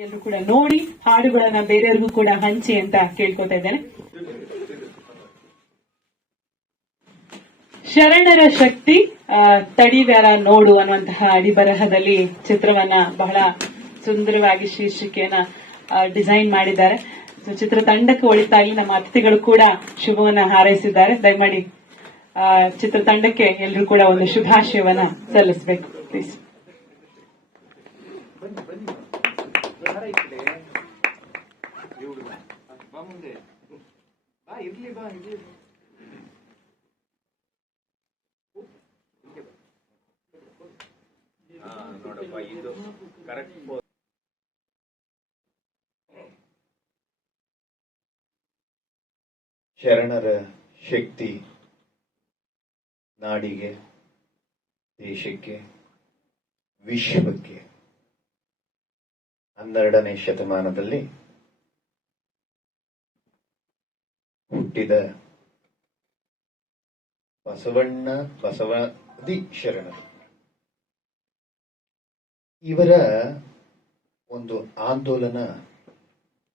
ಎಲ್ಲರೂ ಕೂಡ ನೋಡಿ ಹಾಡುಗಳನ್ನ ಬೇರೆಯವ್ರಿಗೂ ಕೂಡ ಹಂಚಿ ಅಂತ ಕೇಳ್ಕೊತಾ ಇದ್ದೇನೆ. ಶರಣರ ಶಕ್ತಿ ತಡಿವ್ಯಾರ ನೋಡು ಅನ್ನುವಂತಹ ಅಡಿಬರಹದಲ್ಲಿ ಚಿತ್ರವನ್ನ ಬಹಳ ಸುಂದರವಾಗಿ ಶೀರ್ಷಿಕೆಯನ್ನ ಡಿಸೈನ್ ಮಾಡಿದ್ದಾರೆ. ಚಿತ್ರತಂಡಕ್ಕೆ ಒಳಿತಾಗಿ ನಮ್ಮ ಅತಿಥಿಗಳು ಕೂಡ ಶುಭವನ್ನ ಹಾರೈಸಿದ್ದಾರೆ. ದಯಮಾಡಿ ಚಿತ್ರತಂಡಕ್ಕೆ ಎಲ್ಲರೂ ಕೂಡ ಒಂದು ಶುಭಾಶಯವನ್ನ ಸಲ್ಲಿಸಬೇಕು ಪ್ಲೀಸ್. ನೋಡಪ್ಪ ಇದು ಕರೆಕ್ಟ್. ಶರಣರ ಶಕ್ತಿ ನಾಡಿಗೆ, ದೇಶಕ್ಕೆ, ವಿಶ್ವಕ್ಕೆ 12ನೇ ಶತಮಾನದಲ್ಲಿ ಹುಟ್ಟಿದ ಬಸವಾದಿ ಶರಣರು. ಇವರ ಒಂದು ಆಂದೋಲನ,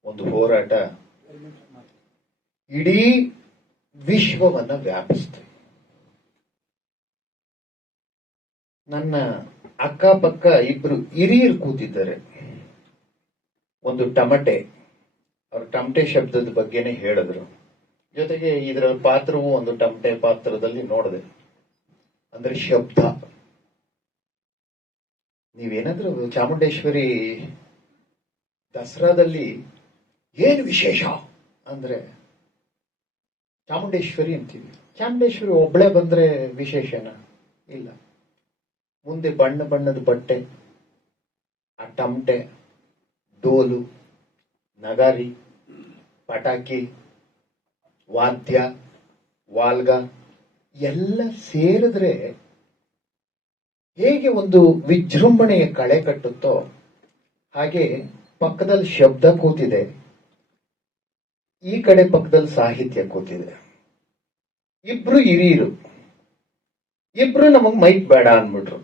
ಒಂದು ಹೋರಾಟ ಇಡೀ ವಿಶ್ವವನ್ನ ವ್ಯಾಪಿಸ್ತು. ನನ್ನ ಅಕ್ಕಪಕ್ಕ ಇಬ್ರು ಹಿರಿಯರು ಕೂತಿದ್ದಾರೆ. ಒಂದು ಟಮಟೆ, ಅವ್ರ ಟಮಟೆ ಶಬ್ದದ ಬಗ್ಗೆನೆ ಹೇಳಿದ್ರು. ಜೊತೆಗೆ ಇದರ ಪಾತ್ರವು ಒಂದು ಟಮಟೆ ಪಾತ್ರದಲ್ಲಿ ನೋಡಿದೆ. ಅಂದ್ರೆ ಶಬ್ದ. ನೀವೇನಾದ್ರೂ ಚಾಮುಂಡೇಶ್ವರಿ ದಸರಾದಲ್ಲಿ ಏನು ವಿಶೇಷ ಅಂದ್ರೆ ಚಾಮುಂಡೇಶ್ವರಿ ಅಂತೀವಿ. ಚಾಮುಂಡೇಶ್ವರಿ ಒಬ್ಳೆ ಬಂದ್ರೆ ವಿಶೇಷನ? ಇಲ್ಲ. ಮುಂದೆ ಬಣ್ಣ ಬಣ್ಣದ ಬಟ್ಟೆ, ಆ ಟಮಟೆ, ಡೋಲು, ನಗಾರಿ, ಪಟಾಕಿ, ವಾದ್ಯ, ವಾಲ್ಗ ಎಲ್ಲ ಸೇರಿದ್ರೆ ಹೇಗೆ ಒಂದು ವಿಜೃಂಭಣೆಯ ಕಳೆ ಕಟ್ಟುತ್ತೋ ಹಾಗೆ ಪಕ್ಕದಲ್ಲಿ ಶಬ್ದ ಕೂತಿದೆ, ಈ ಕಡೆ ಪಕ್ಕದಲ್ಲಿ ಸಾಹಿತ್ಯ ಕೂತಿದೆ. ಇಬ್ರು ಹಿರಿಯರು, ಇಬ್ರು ನಮಗ್ ಮೈಕ್ ಬೇಡ ಅಂದ್ಬಿಟ್ರು.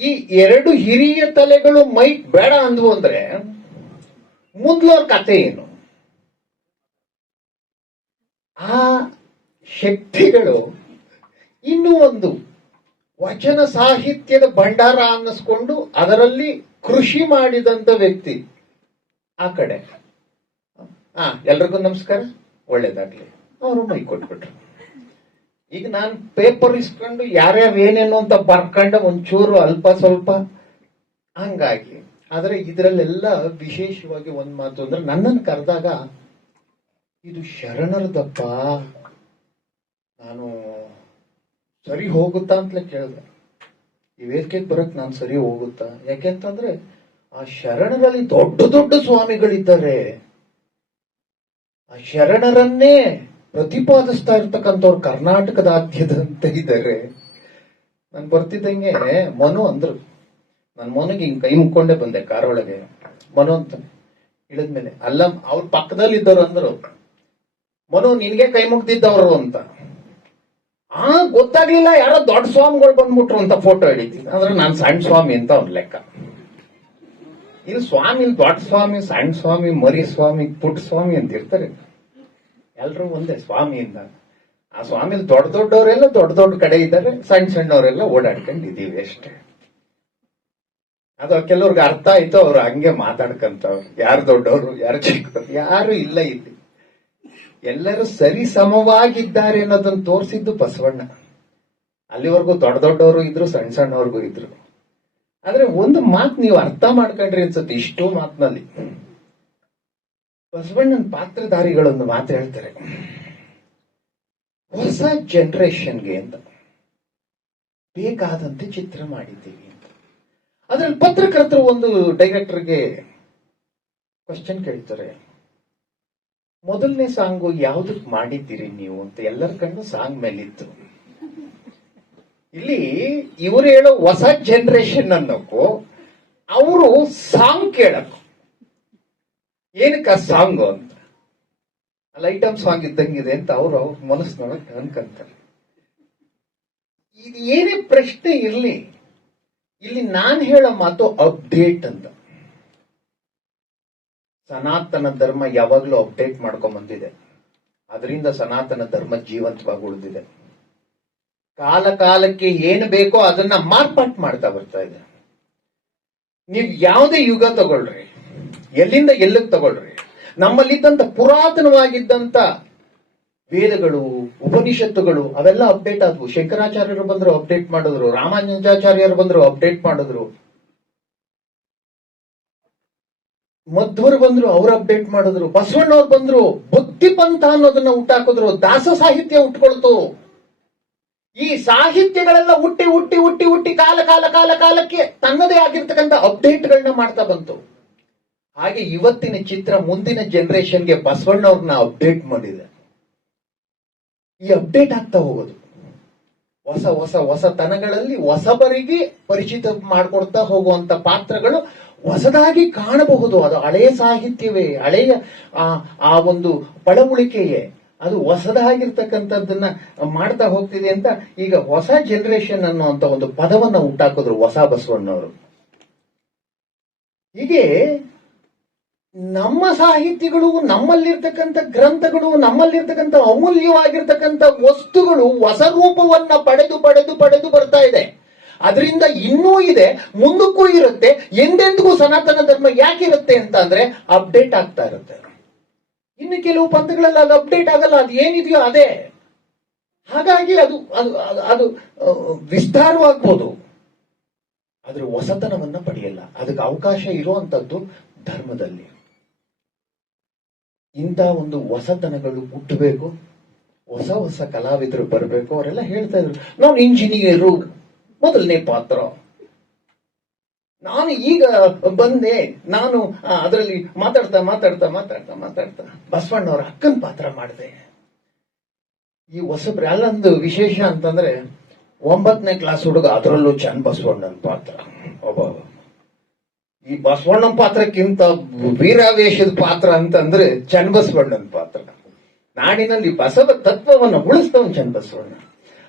ಈ ಎರಡು ಹಿರಿಯ ತಲೆಗಳು ಮೈಕ್ ಬೇಡ ಅಂದ್ವು ಅಂದ್ರೆ ಮುಂದ್ಲವ್ರ ಕತೆ ಏನು? ಆ ಶಕ್ತಿಗಳು ಇನ್ನೂ ಒಂದು ವಚನ ಸಾಹಿತ್ಯದ ಭಂಡಾರ ಅನ್ನಿಸ್ಕೊಂಡು ಅದರಲ್ಲಿ ಕೃಷಿ ಮಾಡಿದಂತ ವ್ಯಕ್ತಿ ಆ ಕಡೆ. ಎಲ್ರಿಗೂ ನಮಸ್ಕಾರ, ಒಳ್ಳೇದಾಗ್ಲಿ. ಅವರು ಮೈ ಕೊಟ್ಬಿಟ್ರು. ಈಗ ನಾನು ಪೇಪರ್ ಇಸ್ಕೊಂಡು ಯಾರ್ಯಾರು ಏನೇನು ಅಂತ ಬರ್ಕೊಂಡ ಒಂಚೂರು ಅಲ್ಪ ಸ್ವಲ್ಪ ಹಂಗಾಗಿ. ಆದ್ರೆ ಇದರಲ್ಲೆಲ್ಲ ವಿಶೇಷವಾಗಿ ಒಂದ್ ಮಾತು ಅಂದ್ರೆ, ನನ್ನನ್ನು ಕರೆದಾಗ ಇದು ಶರಣರದಪ್ಪ, ನಾನು ಸರಿ ಹೋಗುತ್ತಾ ಅಂತಲೇ ಕೇಳಿದೆ. ಈ ವೇದಿಕೆಗೆ ಬರಕ್ ನಾನು ಸರಿ ಹೋಗುತ್ತಾ? ಯಾಕೆಂತಂದ್ರೆ ಆ ಶರಣರಲ್ಲಿ ದೊಡ್ಡ ದೊಡ್ಡ ಸ್ವಾಮಿಗಳಿದ್ದಾರೆ. ಆ ಶರಣರನ್ನೇ ಪ್ರತಿಪಾದಿಸ್ತಾ ಇರ್ತಕ್ಕಂಥವ್ರು ಕರ್ನಾಟಕದಾದ್ಯದಂತ ಇದ್ದಾರೆ. ನಾನು ಬರ್ತಿದ್ದಂಗೆ ಮನು ಅಂದ್ರು. ನಾನು ಮನುಗೆ ಹಿಂಗ್ ಕೈ ಮುಕ್ಕೊಂಡೆ ಬಂದೆ ಕಾರೊಳಗೆ. ಮನು ಅಂತ ಇಳಿದ್ಮೇಲೆ ಅಲ್ಲ, ಅವ್ರ ಪಕ್ಕದಲ್ಲಿ ಇದ್ದವ್ರು ಅಂದ್ರು, ಮನು ನಿನ್ಗೆ ಕೈ ಮುಗ್ದಿದ್ದವ್ರು ಅಂತ. ಗೊತ್ತಾಗ್ಲಿಲ್ಲ, ಯಾರೋ ದೊಡ್ಡ ಸ್ವಾಮಿಗಳು ಬಂದ್ಬಿಟ್ರು ಅಂತ ಫೋಟೋ ಹಿಡಿತೀನಿ. ಅಂದ್ರೆ ನಾನು ಸಣ್ಣ ಸ್ವಾಮಿ ಅಂತ ಅವ್ರ ಲೆಕ್ಕ. ಇಲ್ಲಿ ಸ್ವಾಮಿ, ದೊಡ್ಡ ಸ್ವಾಮಿ, ಸಣ್ಣ ಸ್ವಾಮಿ, ಮರಿ ಸ್ವಾಮಿ, ಪುಟ್ಟ ಸ್ವಾಮಿ ಅಂತ ಇರ್ತಾರೆ. ಎಲ್ರು ಒಂದೇ ಸ್ವಾಮಿಯಿಂದ. ಆ ಸ್ವಾಮಿಲಿ ದೊಡ್ಡ ದೊಡ್ಡವರೆಲ್ಲ ದೊಡ್ಡ ದೊಡ್ಡ ಕಡೆ ಇದ್ದಾರೆ, ಸಣ್ಣ ಸಣ್ಣವರೆಲ್ಲ ಓಡಾಡ್ಕೊಂಡಿದೀವಿ ಅಷ್ಟೇ. ಅದು ಕೆಲವ್ರಿಗೆ ಅರ್ಥ ಆಯ್ತು, ಅವ್ರು ಹಂಗೆ ಮಾತಾಡ್ಕಂತವ್ರು. ಯಾರು ದೊಡ್ಡವರು, ಯಾರು ಚಿಕ್ಕವರು, ಯಾರು ಇಲ್ಲ ಇಲ್ಲಿ. ಎಲ್ಲರೂ ಸರಿ ಸಮವಾಗಿದ್ದಾರೆ ಅನ್ನೋದನ್ನ ತೋರಿಸಿದ್ದು ಬಸವಣ್ಣ. ಅಲ್ಲಿವರೆಗೂ ದೊಡ್ಡ ದೊಡ್ಡವರು ಇದ್ರು, ಸಣ್ಣ ಸಣ್ಣವ್ರಿಗೂ ಇದ್ರು. ಆದ್ರೆ ಒಂದು ಮಾತು ನೀವು ಅರ್ಥ ಮಾಡ್ಕೊಂಡ್ರಿ ಅನ್ಸುತ್ತೆ ಇಷ್ಟು ಮಾತಿನಲ್ಲಿ. ಬಸವಣ್ಣನ ಪಾತ್ರಧಾರಿಗಳೊಂದು ಮಾತು ಹೇಳ್ತಾರೆ, ಹೊಸ ಜನರೇಷನ್ಗೆ ಅಂತ ಬೇಕಾದಂತೆ ಚಿತ್ರ ಮಾಡಿದ್ದೀವಿ ಅಂತ. ಅದ್ರಲ್ಲಿ ಪತ್ರಕರ್ತರು ಒಂದು ಡೈರೆಕ್ಟರ್ಗೆ ಕ್ವಶನ್ ಕೇಳ್ತಾರೆ, ಮೊದಲನೇ ಸಾಂಗು ಯಾವ್ದಕ್ ಮಾಡಿದ್ದೀರಿ ನೀವು ಅಂತ. ಎಲ್ಲರ ಕಣ್ಣು ಸಾಂಗ್ ಮೇಲಿತ್ತು. ಇಲ್ಲಿ ಇವರು ಹೇಳೋ ಹೊಸ ಜನರೇಷನ್ ಅನ್ನೋಕ್ಕೂ ಅವರು ಸಾಂಗ್ ಕೇಳಕ್ಕೂ ಏನಕ್ಕ ಸಾಂಗ್ ಅಂತ. ಐಟಮ್ ಸಾಂಗ್ ಇದ್ದಂಗಿದೆ ಅಂತ ಅವ್ರ ಮನಸ್ಸಿನೊಳಗೆ ಅನ್ಕಂತಾರೆ. ಇದು ಏನೇ ಪ್ರಶ್ನೆ ಇರ್ಲಿ, ಇಲ್ಲಿ ನಾನು ಹೇಳೋ ಮಾತು ಅಪ್ಡೇಟ್ ಅಂತ. ಸನಾತನ ಧರ್ಮ ಯಾವಾಗ್ಲೂ ಅಪ್ಡೇಟ್ ಮಾಡ್ಕೊಂಡ್ ಬಂದಿದೆ. ಅದರಿಂದ ಸನಾತನ ಧರ್ಮ ಜೀವಂತವಾಗಿ ಉಳಿದಿದೆ. ಕಾಲ ಕಾಲಕ್ಕೆ ಏನು ಬೇಕೋ ಅದನ್ನ ಮಾರ್ಪಾಟ್ ಮಾಡ್ತಾ ಬರ್ತಾ ಇದೆ. ನೀವು ಯಾವುದೇ ಯುಗ ತಗೊಳ್ರಿ, ಎಲ್ಲಿಂದ ಎಲ್ಲಿಗೆ ತಗೊಳ್ರಿ, ನಮ್ಮಲ್ಲಿದ್ದಂತ ಪುರಾತನವಾಗಿದ್ದಂತ ವೇದಗಳು, ಉಪನಿಷತ್ತುಗಳು ಅವೆಲ್ಲ ಅಪ್ಡೇಟ್ ಆದ್ವು. ಶಂಕರಾಚಾರ್ಯರು ಬಂದ್ರು ಅಪ್ಡೇಟ್ ಮಾಡಿದ್ರು, ರಾಮಾನುಜಾಚಾರ್ಯರು ಬಂದ್ರು ಅಪ್ಡೇಟ್ ಮಾಡಿದ್ರು, ಮಧ್ವರು ಬಂದ್ರು ಅವ್ರು ಅಪ್ಡೇಟ್ ಮಾಡಿದ್ರು, ಬಸವಣ್ಣವ್ರು ಬಂದ್ರು ಬುದ್ಧಿ ಪಂಥ ಅನ್ನೋದನ್ನ ಹುಟ್ಟಾಕಿದ್ರು, ದಾಸ ಸಾಹಿತ್ಯ ಹುಟ್ಕೊಳ್ತು. ಈ ಸಾಹಿತ್ಯಗಳೆಲ್ಲ ಹುಟ್ಟಿ ಹುಟ್ಟಿ ಹುಟ್ಟಿ ಹುಟ್ಟಿ ಕಾಲ ಕಾಲ ಕಾಲ ಕಾಲಕ್ಕೆ ತನ್ನದೇ ಆಗಿರ್ತಕ್ಕಂಥ ಅಪ್ಡೇಟ್ಗಳನ್ನ ಮಾಡ್ತಾ ಬಂತು. ಹಾಗೆ ಇವತ್ತಿನ ಚಿತ್ರ ಮುಂದಿನ ಜನರೇಷನ್ಗೆ ಬಸವಣ್ಣವ್ರನ್ನ ಅಪ್ಡೇಟ್ ಮಾಡಿದೆ. ಈ ಅಪ್ಡೇಟ್ ಆಗ್ತಾ ಹೋಗೋದು ಹೊಸ ಹೊಸ ಹೊಸತನಗಳಲ್ಲಿ ಹೊಸಬರಿಗೆ ಪರಿಚಿತ ಮಾಡಿಕೊಡ್ತಾ ಹೋಗುವಂತ ಪಾತ್ರಗಳು ಹೊಸದಾಗಿ ಕಾಣಬಹುದು. ಅದು ಹಳೆಯ ಸಾಹಿತ್ಯವೇ, ಹಳೆಯ ಆ ಒಂದು ಪಳವಳಿಕೆಯೇ, ಅದು ಹೊಸದಾಗಿರ್ತಕ್ಕಂಥದ್ದನ್ನ ಮಾಡ್ತಾ ಹೋಗ್ತಿದೆ ಅಂತ ಈಗ ಹೊಸ ಜನರೇಷನ್ ಅನ್ನುವಂತ ಒಂದು ಪದವನ್ನ ಹುಟ್ಟಾಕಿದ್ರು ಹೊಸ ಬಸವಣ್ಣವರು. ಹೀಗೆ ನಮ್ಮ ಸಾಹಿತ್ಯಗಳು, ನಮ್ಮಲ್ಲಿರ್ತಕ್ಕಂಥ ಗ್ರಂಥಗಳು, ನಮ್ಮಲ್ಲಿರ್ತಕ್ಕಂಥ ಅಮೂಲ್ಯವಾಗಿರ್ತಕ್ಕಂಥ ವಸ್ತುಗಳು ಹೊಸ ರೂಪವನ್ನ ಪಡೆದು ಪಡೆದು ಪಡೆದು ಬರ್ತಾ ಇದೆ. ಅದರಿಂದ ಇನ್ನೂ ಇದೆ, ಮುಂದಕ್ಕೂ ಇರುತ್ತೆ. ಎಂದೆಂದಿಗೂ ಸನಾತನ ಧರ್ಮ ಯಾಕಿರುತ್ತೆ ಅಂತ ಅಂದ್ರೆ ಅಪ್ಡೇಟ್ ಆಗ್ತಾ ಇರುತ್ತೆ. ಇನ್ನು ಕೆಲವು ಪಂಥಗಳೆಲ್ಲ ಅದು ಅಪ್ಡೇಟ್ ಆಗಲ್ಲ, ಅದು ಏನಿದೆಯೋ ಅದೇ. ಹಾಗಾಗಿ ಅದು ಅದು ಅದು ವಿಸ್ತಾರವಾಗ್ಬೋದು, ಆದ್ರೆ ಹೊಸತನವನ್ನ ಪಡೆಯಲ್ಲ. ಅದಕ್ಕೆ ಅವಕಾಶ ಇರುವಂತದ್ದು ಧರ್ಮದಲ್ಲಿ. ಇಂಥ ಒಂದು ಹೊಸತನಗಳು ಹುಟ್ಟಬೇಕು, ಹೊಸ ಹೊಸ ಕಲಾವಿದರು ಬರಬೇಕು. ಅವರೆಲ್ಲ ಹೇಳ್ತಾ ಇದ್ರು, ನಾನು ಇಂಜಿನಿಯರು ಮೊದಲನೇ ಪಾತ್ರ, ನಾನು ಈಗ ಬಂದೆ, ನಾನು ಅದರಲ್ಲಿ ಮಾತಾಡ್ತಾ ಮಾತಾಡ್ತಾ ಮಾತಾಡ್ತಾ ಮಾತಾಡ್ತಾ ಬಸವಣ್ಣವ್ರ ಅಕ್ಕನ ಪಾತ್ರ ಮಾಡಿದೆ. ಈ ಹೊಸಬ್ರು ಅಲ್ಲೊಂದು ವಿಶೇಷ ಅಂತಂದ್ರೆ 9ನೇ ಕ್ಲಾಸ್ ಹುಡುಗ, ಅದರಲ್ಲೂ ಚನ್ನ ಬಸವಣ್ಣನ ಪಾತ್ರ. ಒಬ್ಬ ಈ ಬಸವಣ್ಣನ ಪಾತ್ರಕ್ಕಿಂತ ವೀರಾವೇಶದ ಪಾತ್ರ ಅಂತಂದ್ರೆ ಚನ್ನ ಬಸವಣ್ಣನ ಪಾತ್ರ. ನಾಡಿನಲ್ಲಿ ಬಸವ ತತ್ವವನ್ನು ಉಳಿಸ್ತವನ್ ಚನ್ನ ಬಸವಣ್ಣ.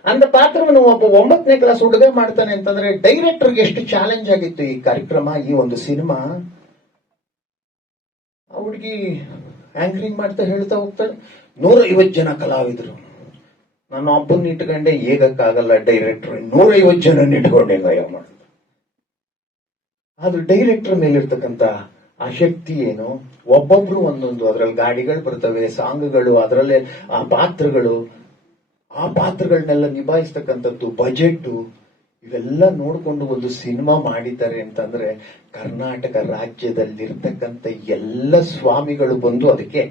ಅಂತ ಪಾತ್ರವನ್ನು ಒಬ್ಬ 9ನೇ ಕ್ಲಾಸ್ ಹುಡುಗ ಮಾಡ್ತಾನೆ ಅಂತಂದ್ರೆ ಡೈರೆಕ್ಟರ್ಗೆ ಎಷ್ಟು ಚಾಲೆಂಜ್ ಆಗಿತ್ತು ಈ ಕಾರ್ಯಕ್ರಮ, ಈ ಒಂದು ಸಿನಿಮಾ. ಆ ಹುಡುಗಿ ಆಂಕರಿಂಗ್ ಮಾಡ್ತಾ ಹೇಳ್ತಾ ಹೋಗ್ತಾಳೆ, 150 ಜನ ಕಲಾವಿದರು, ನಾನು ಒಬ್ಬನ್ನ ಇಟ್ಕೊಂಡೆ ಹೇಗಕ್ಕಾಗಲ್ಲ ಡೈರೆಕ್ಟರ್, 150 ಜನ ಇಟ್ಕೊಂಡೆ ಗಯ ಮಾಡುದು. ಆದ್ರೆ ಡೈರೆಕ್ಟರ್ ಮೇಲಿರ್ತಕ್ಕಂಥ ಆ ಶಕ್ತಿ ಏನು, ಒಬ್ಬೊಬ್ರು ಒಂದೊಂದು, ಅದ್ರಲ್ಲಿ ಗಾಡಿಗಳು ಬರ್ತವೆ, ಸಾಂಗ್ಗಳು, ಅದರಲ್ಲೇ ಆ ಪಾತ್ರಗಳು, ಆ ಪಾತ್ರಗಳನ್ನೆಲ್ಲ ನಿಭಾಯಿಸ್ತಕ್ಕಂಥದ್ದು, ಬಜೆಟ್, ಇವೆಲ್ಲ ನೋಡ್ಕೊಂಡು ಒಂದು ಸಿನಿಮಾ ಮಾಡಿದ್ದಾರೆ ಅಂತಂದ್ರೆ ಕರ್ನಾಟಕ ರಾಜ್ಯದಲ್ಲಿರ್ತಕ್ಕಂಥ ಎಲ್ಲ ಸ್ವಾಮಿಗಳು ಬಂದು ಅದಕ್ಕೆ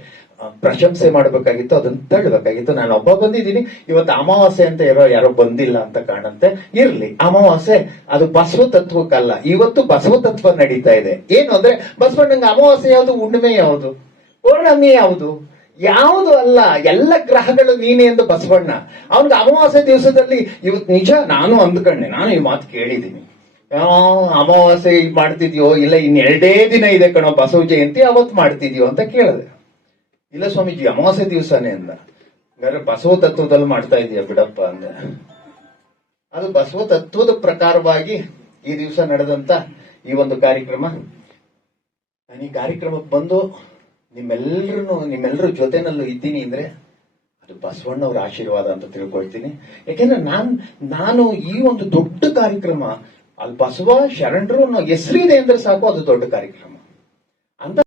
ಪ್ರಶಂಸೆ ಮಾಡಬೇಕಾಗಿತ್ತು, ಅದನ್ನ ತಳ್ಳಬೇಕಾಗಿತ್ತು. ನಾನು ಒಬ್ಬ ಬಂದಿದ್ದೀನಿ, ಇವತ್ತು ಅಮಾವಾಸ್ಯೆ ಅಂತ ಯಾರೋ ಬಂದಿಲ್ಲ ಅಂತ ಕಾಣುತ್ತೆ. ಇರ್ಲಿ, ಅಮಾವಾಸ್ಯೆ ಅದು ಬಸವ ತತ್ವಕ್ಕಲ್ಲ, ಇವತ್ತು ಬಸವ ತತ್ವ ನಡೀತಾ ಇದೆ. ಏನು ಅಂದ್ರೆ ಬಸವಣ್ಣಂಗೆ ಅಮಾವಾಸ್ಯೆ ಯಾವುದು, ಹುಣ್ಣಿಮೆ ಯಾವುದು, ಪೌರ್ಣಮಿ ಯಾವುದು, ಯಾವುದು ಅಲ್ಲ, ಎಲ್ಲ ಗ್ರಹಗಳು ನೀನೆ ಎಂದು ಬಸವಣ್ಣ. ಅವನಿಗೆ ಅಮಾವಾಸ್ಯೆ ದಿವಸದಲ್ಲಿ ಇವತ್ತು ನಿಜ ನಾನು ಅಂದ್ಕೊಂಡೆ, ನಾನು ಈ ಮಾತು ಕೇಳಿದ್ದೀನಿ, ಅಮಾವಾಸ್ಯೆ ಮಾಡ್ತಿದ್ಯೋ ಇಲ್ಲ ಇನ್2 ದಿನ ಇದೆ ಕಣೋ ಬಸವ ಜಯಂತಿ, ಅವತ್ತು ಮಾಡ್ತಿದ್ಯೋ ಅಂತ ಕೇಳಿದೆ. ಇಲ್ಲ ಸ್ವಾಮೀಜಿ ಅಮಾವಾಸ್ಯೆ ದಿವಸನೇ ಅಂದ. ಬೇರೆ ಬಸವ ತತ್ವದಲ್ಲಿ ಮಾಡ್ತಾ ಇದೀಯ ಬಿಡಪ್ಪ ಅಂದೆ. ಅದು ಬಸವ ತತ್ವದ ಪ್ರಕಾರವಾಗಿ ಈ ದಿವಸ ನಡೆದಂತ ಈ ಒಂದು ಕಾರ್ಯಕ್ರಮ. ನಾನು ಈ ಕಾರ್ಯಕ್ರಮಕ್ಕೆ ಬಂದು ನಿಮ್ಮೆಲ್ಲರ ಜೊತೆನಲ್ಲೂ ಇದ್ದೀನಿ ಅಂದ್ರೆ ಅದು ಬಸವಣ್ಣವ್ರ ಆಶೀರ್ವಾದ ಅಂತ ತಿಳ್ಕೊಳ್ತೀನಿ. ಯಾಕೆಂದ್ರೆ ನಾನು ಈ ಒಂದು ದೊಡ್ಡ ಕಾರ್ಯಕ್ರಮ, ಅಲ್ಲಿ ಬಸವ ಶರಣರು ಹೆಸರಿದೆ ಅಂದ್ರೆ ಸಾಕು, ಅದು ದೊಡ್ಡ ಕಾರ್ಯಕ್ರಮ ಅಂತ